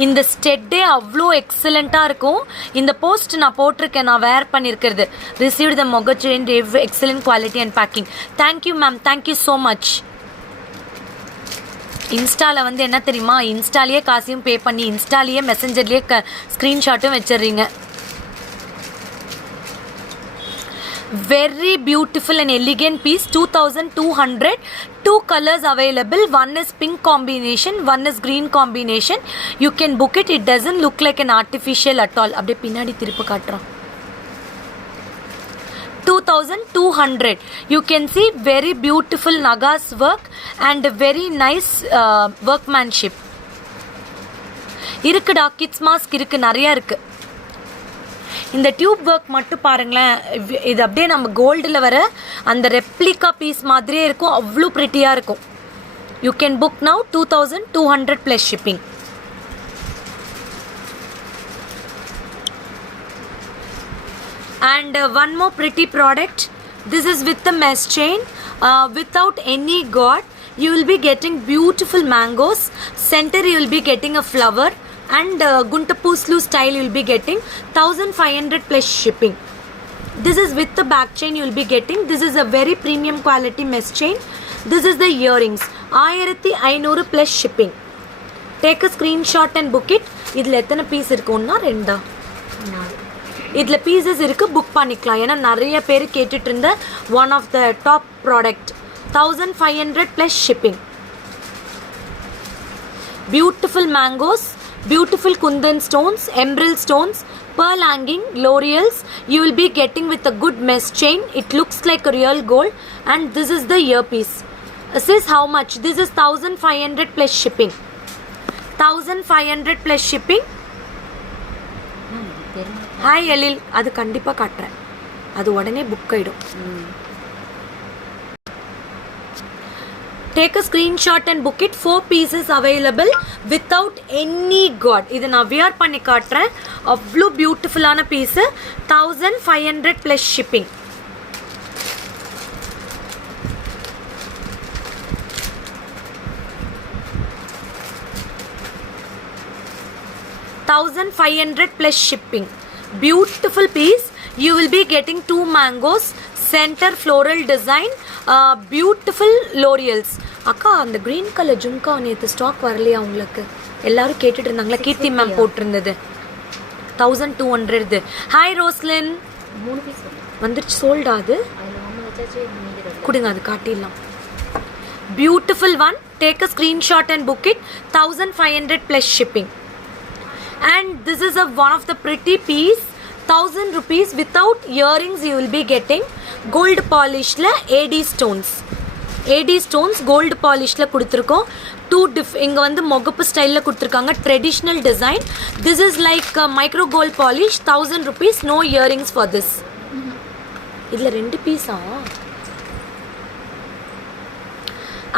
இந்த ஸ்டெட்டே அவ்வளோ எக்ஸலண்ட்டாக இருக்கும். இந்த post நான் போட்டிருக்கேன், நான் வேர் பண்ணியிருக்கிறது. ரிசீவ்டு த மொக chain excellent quality and packing. Thank you ma'am, thank you so much. இன்ஸ்டாவில் வந்து என்ன தெரியுமா, இன்ஸ்டாலேயே காசையும் பே பண்ணி இன்ஸ்டாலேயே மெசஞ்சர்லேயே ஸ்க்ரீன்ஷாட்டும் வச்சிடுறீங்க. Very beautiful and elegant piece. 2200. 2 colors available. One is pink combination, one is green combination. You can book it. It doesn't look like an artificial at all. அப்படியே பின்னாடி திருப்பி காட்டுறோம். 2200. You can see very beautiful nagas work and very nice workmanship. இருக்குடா, kids mask இருக்கு, நிறைய இருக்கு. இந்த tube work மட்டும் பாருங்களேன், இது அப்படியே நம்ம கோல்டில் வர அந்த ரெப்ளிகா பீஸ் மாதிரியே இருக்கும். அவ்வளோ ப்ரிட்டியாக இருக்கும். You can book now. 2200 plus shipping. And one more pretty product. This is with the mesh chain, without any god. You will be getting beautiful mangoes. Center you will be getting a flower. And Guntapuslu style you will be getting. 1500 plus shipping. This is with the back chain you will be getting. This is a very premium quality mesh chain. This is the earrings. 1500 plus shipping. Take a screenshot and book it. இதில் எத்தனை piece இருக்குன்னா 2. இதில் pieces இருக்குது, book பண்ணிக்கலாம். ஏன்னா நிறைய பேர் கேட்டுட்டு இருந்த one of the top product. 1500 plus shipping. Beautiful mangoes. Beautiful kundan stones, emerald stones, pearl hanging, laurels. You will be getting with a good mesh chain. It looks like a real gold. And this is the earpiece. This is how much? This is 1500 plus shipping. 1500 plus shipping. Hi Elil, அது கண்டிப்பா காட்டுறேன். அது உடனே book ஆயிடும். Take a screenshot and book it. 4 pieces available without any god. இது நான் wear பண்ணி காட்டுறேன். அவ்வளோ பியூட்டிஃபுல்லான piece. 1500 plus shipping. $1,500 plus shipping. Beautiful piece. You will be getting 2 mangoes. Center floral design. Beautiful laurels. அக்கா அந்த க்ரீன் கலர் ஜும்கா நேற்று stock வரலையா உங்களுக்கு? எல்லாரும் கேட்டுட்டு இருந்தாங்களா? கீர்த்தி மேம் போட்டிருந்தது 1200. ஹாய் ரோஸ்லின், 3 பீஸ் வந்துருச்சு. சோல்டா அது? கொடுங்க, அது காட்டிடலாம். Beautiful one. Take a screenshot and book it. 1500 plus shipping. And this is one of the pretty piece. 1000 rupees without earrings you will be getting. Gold polishல AD stones. AD stones gold polishல கொடுத்துருக்கோம். இங்கே வந்து முகப்பு ஸ்டைலில் கொடுத்துருக்காங்க traditional design. This is like micro gold polish 1000 rupees. No earrings for this. இதில் 2 பீஸா?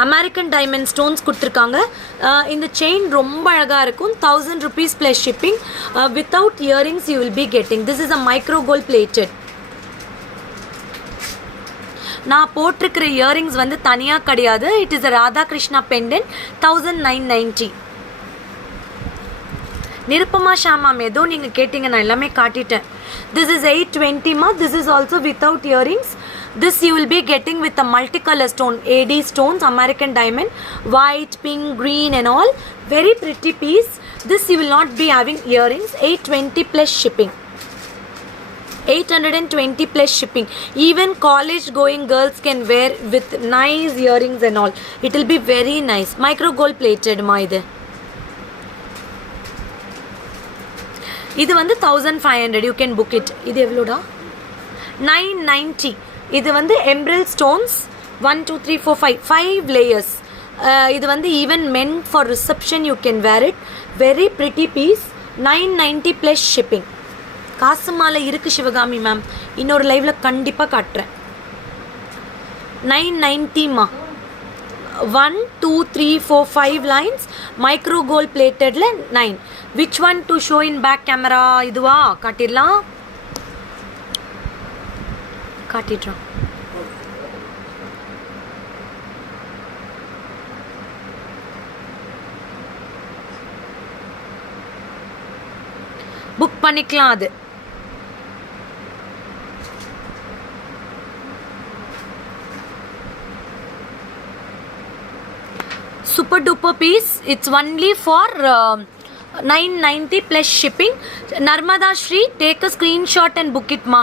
American diamond stones கொடுத்துருக்காங்க. இந்த செயின் ரொம்ப அழகாக இருக்கும். 1000 rupees plus shipping. Without earrings you will be getting. This is a micro gold plated. நான் போட்டிருக்கிற earrings வந்து தனியாக கிடையாது. It is a Radhakrishna pendant 1990. Nirupama ஷாமாம் ஏதோ நீங்கள் கேட்டிங்க, நான் எல்லாமே காட்டிட்டேன். திஸ் இஸ் 820மா. This is also without earrings. This you will be getting with a multicolor stone, AD stones, American diamond, white, pink, green and all. Very pretty piece. This you will not be having earrings. 820 plus shipping. 820 plus shipping. Even college going girls can wear with nice earrings and all. It will be very nice. Micro gold plated ma idu. இது வந்து 1500. You can book it. இது எவ்வளோடா? 990. இது வந்து எம்ப்ரல் stones 1 2 3 4 5 layers. இது வந்து even men for reception you can wear it. Very pretty piece. 990 plus shipping. காசு மாலை இருக்குது சிவகாமி மேம், இன்னொரு லைவில் கண்டிப்பாக காட்டுறேன். 990மா. 1 2 3 4 5 லைன்ஸ். மைக்ரோ கோல்ட் பிளேட்டடில் 9. Which one to show in back camera? இதுவா காட்டிடலாம், காட்டிடுறோம். புக் பண்ணிக்கலாம். அது super duper piece. It's only for 990 plus shipping. Narmada Sri, take a screenshot and book இட்மா.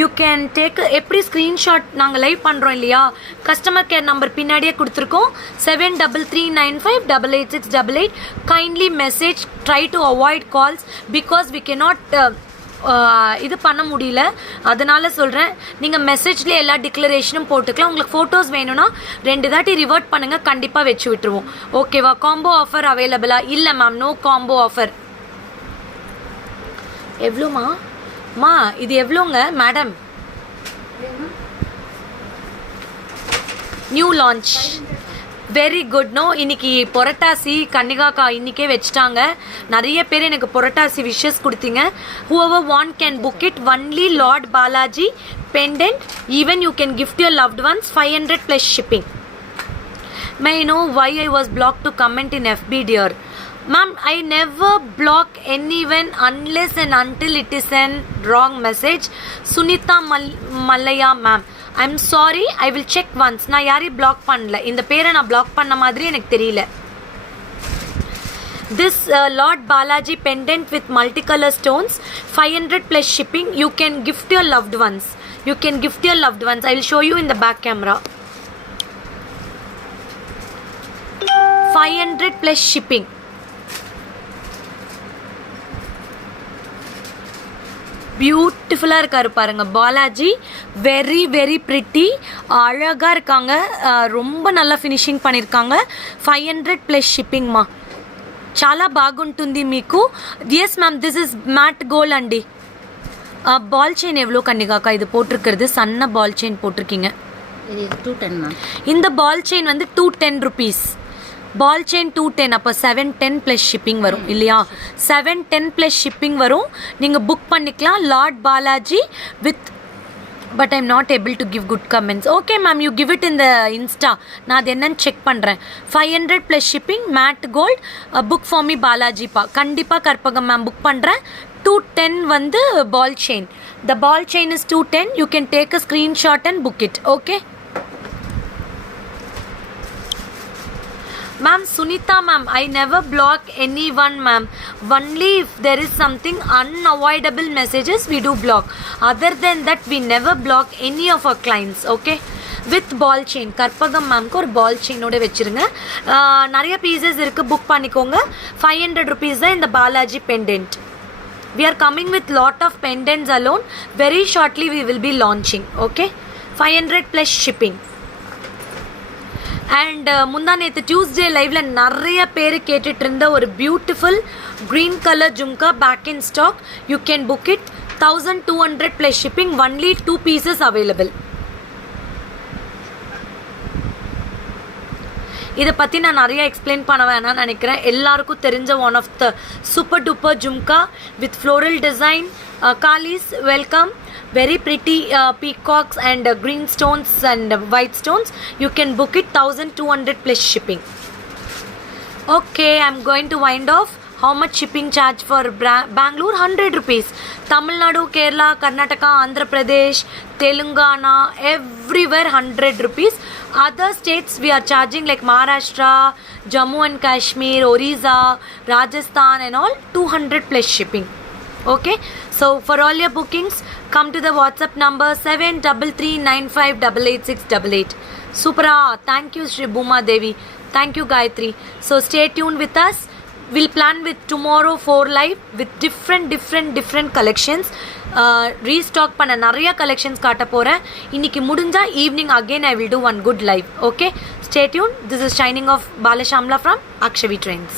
You can take. எப்படி ஸ்க்ரீன்ஷாட் நாங்கள் லைவ் பண்ணுறோம் இல்லையா, கஸ்டமர் கேர் நம்பர் பின்னாடியே கொடுத்துருக்கோம். 7339588688. Kindly message. Try to avoid calls because we cannot இது பண்ண முடியல, அதனால சொல்கிறேன். நீங்கள் மெசேஜ்லேயே எல்லா டிக்ளரேஷனும் போட்டுக்கலாம். உங்களுக்கு ஃபோட்டோஸ் வேணும்னா 2 தாட்டி ரிவர்ட் பண்ணுங்கள், கண்டிப்பாக வச்சு விட்டுருவோம். ஓகேவா? காம்போ ஆஃபர் அவைலபிளா? இல்லை மேம், நோ காம்போ ஆஃபர். எவ்வளோமா மா? இது எவ்வளோங்க madam? New launch. Very good. No, இன்னைக்கு புரட்டாசி கன்னிகாக்கா இன்னைக்கே வச்சுட்டாங்க. நிறைய பேர் எனக்கு புரட்டாசி விஷஸ் கொடுத்தீங்க. whoever want can book it. only Lord Balaji pendant. even you can gift your loved ones. 500 plus shipping. May I know why I was blocked to comment in FB dear? Ma'am, I never block anyone unless and until it is a wrong message. Sunita Malaya ma'am, I'm sorry, I will check once. நான் யாரையும் black பண்ணல. இந்த பேரை நான் black பண்ண மாதிரி எனக்கு தெரியல. This Lord Balaji pendant with multicolor stones, 500 plus shipping. You can gift your loved ones. You can gift your loved ones. I will show you in the back camera. 500 plus shipping. பியூட்டிஃபுல்லாக இருக்காரு பாருங்க Balaji. Very very pretty. அழகாக இருக்காங்க. ரொம்ப நல்லா finishing பண்ணியிருக்காங்க. 500 plus ஷிப்பிங்மா. చాలా బాగుంటుంది మీకు. Yes ma'am, this is matte gold అండి. బాల్ చైన్ எவ்வளோ கன்னிகாக்கா இது போட்டிருக்கிறது? சன்ன பால் செயின் போட்டிருக்கீங்க. 210 மேம். இந்த பால் செயின் வந்து 210 rupees. பால் செயின் 210. அப்போ 710 ப்ளஸ் ஷிப்பிங் வரும் இல்லையா? 710 ப்ளஸ் ஷிப்பிங் வரும். நீங்கள் புக் பண்ணிக்கலாம். Lord Balaji with. But I'm not able to give good comments. Okay ma'am, you give it இந்த இன்ஸ்டா. நான் அது என்னன்னு செக் பண்ணுறேன். 500 plus shipping. Matte gold. Book for me பாலாஜிப்பா. கண்டிப்பாக கற்பகம் மேம் புக் பண்ணுறேன். 210 வந்து ball chain. The ball chain is 210. You can take a screenshot and book it. Okay ma'am. Sunita ma'am, I never block anyone ma'am. Only if there is something unavoidable messages we do block. Other than that we never block any of our clients. Okay, with ball chain. Karpagam மேம்க்கு ஒரு ball செயினோட வச்சுருங்க. நிறைய pieces இருக்குது, book பண்ணிக்கோங்க. 500 rupees தான் இந்த Balaji pendant. We are coming with lot of pendants alone. Very shortly we will be launching. Okay, 500 plus shipping. And முந்தா நேற்று டியூஸ்டே லைவ்ல நிறைய பேர் கேட்டுட்டு இருந்த ஒரு beautiful green color jhumka back in stock. You can book it 1200 plus shipping, only 2 pieces available. இதை பற்றி நான் நிறைய எக்ஸ்பிளைன் பண்ண வேணாம்னு நினைக்கிறேன். எல்லாருக்கும் தெரிஞ்ச one of the super duper jhumka with floral design. காலிஸ் welcome. Very pretty peacocks and green stones and white stones. You can book it 1200 plus shipping. Okay, I'm going to wind off. How much shipping charge for Bangalore? 100 rupees. Tamil Nadu, Kerala, Karnataka, Andhra Pradesh, Telangana, everywhere 100 rupees. Other states we are charging like Maharashtra, Jammu and Kashmir, Orissa, Rajasthan and all 200 plus shipping. Okay, so for all your bookings, come to the WhatsApp number 7339588688. Supra, thank you Shri Bhuma Devi, thank you Gayatri. So stay tuned with us. We'll plan with tomorrow 4 live with different collections. Restock பண்ண நிறைய collections காட்ட போறேன். இன்னைக்கு முடிஞ்சா evening again I will do one good live. Okay, stay tuned. This is signing off Bala Shamla from Akshavi Trends.